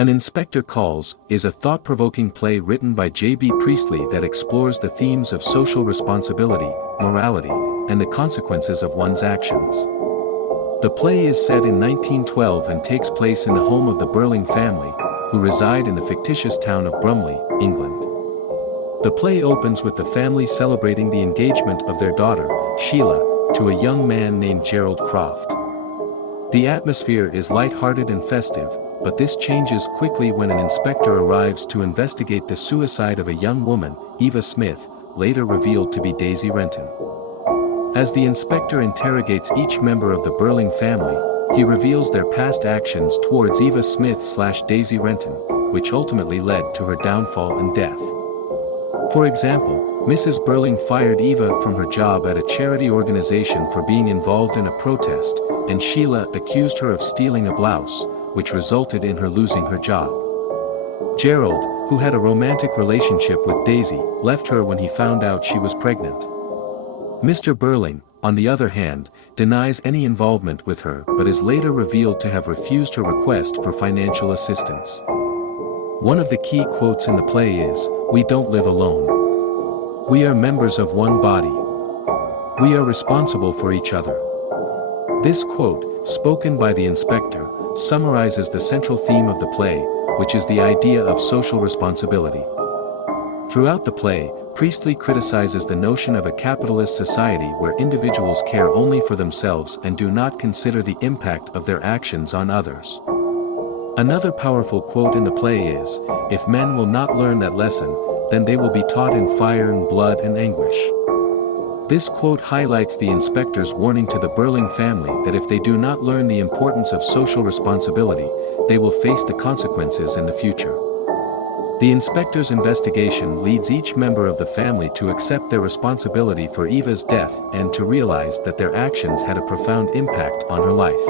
An Inspector Calls is a thought-provoking play written by JB Priestley that explores the themes of social responsibility, morality, and the consequences of one's actions. The play is set in 1912 and takes place in the home of the Burling family, who reside in the fictitious town of Brumley, England. The play opens with the family celebrating the engagement of their daughter, Sheila, to a young man named Gerald Croft. The atmosphere is light-hearted and festive, but this changes quickly when an inspector arrives to investigate the suicide of a young woman, Eva Smith, later revealed to be Daisy Renton. As the inspector interrogates each member of the Burling family, he reveals their past actions towards Eva Smith/Daisy Renton, which ultimately led to her downfall and death. For example, Mrs. Burling fired Eva from her job at a charity organization for being involved in a protest, and Sheila accused her of stealing a blouse, which resulted in her losing her job. Gerald, who had a romantic relationship with Daisy, left her when he found out she was pregnant. Mr. Burling, on the other hand, denies any involvement with her but is later revealed to have refused her request for financial assistance. One of the key quotes in the play is, "We don't live alone. We are members of one body. We are responsible for each other." This quote, spoken by the inspector, summarizes the central theme of the play, which is the idea of social responsibility. Throughout the play, Priestley criticizes the notion of a capitalist society where individuals care only for themselves and do not consider the impact of their actions on others. Another powerful quote in the play is, "If men will not learn that lesson, then they will be taught in fire and blood and anguish." This quote highlights the inspector's warning to the Burling family that if they do not learn the importance of social responsibility, they will face the consequences in the future. The inspector's investigation leads each member of the family to accept their responsibility for Eva's death and to realize that their actions had a profound impact on her life.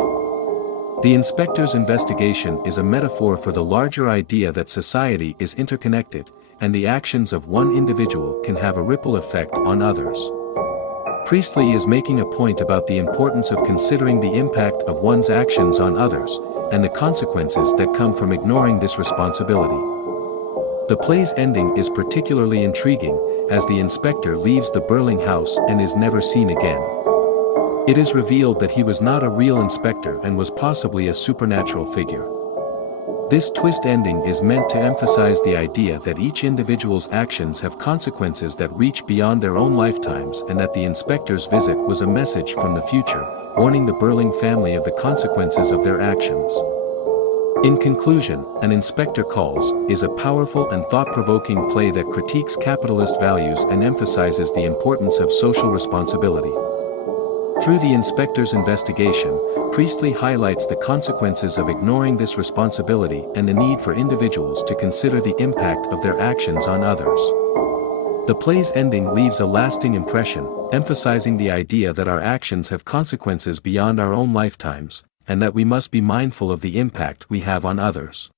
The inspector's investigation is a metaphor for the larger idea that society is interconnected, and the actions of one individual can have a ripple effect on others. Priestley is making a point about the importance of considering the impact of one's actions on others, and the consequences that come from ignoring this responsibility. The play's ending is particularly intriguing, as the inspector leaves the Burling house and is never seen again. It is revealed that he was not a real inspector and was possibly a supernatural figure. This twist ending is meant to emphasize the idea that each individual's actions have consequences that reach beyond their own lifetimes and that the inspector's visit was a message from the future, warning the Burling family of the consequences of their actions. In conclusion, An Inspector Calls is a powerful and thought-provoking play that critiques capitalist values and emphasizes the importance of social responsibility. Through the inspector's investigation, Priestley highlights the consequences of ignoring this responsibility and the need for individuals to consider the impact of their actions on others. The play's ending leaves a lasting impression, emphasizing the idea that our actions have consequences beyond our own lifetimes, and that we must be mindful of the impact we have on others.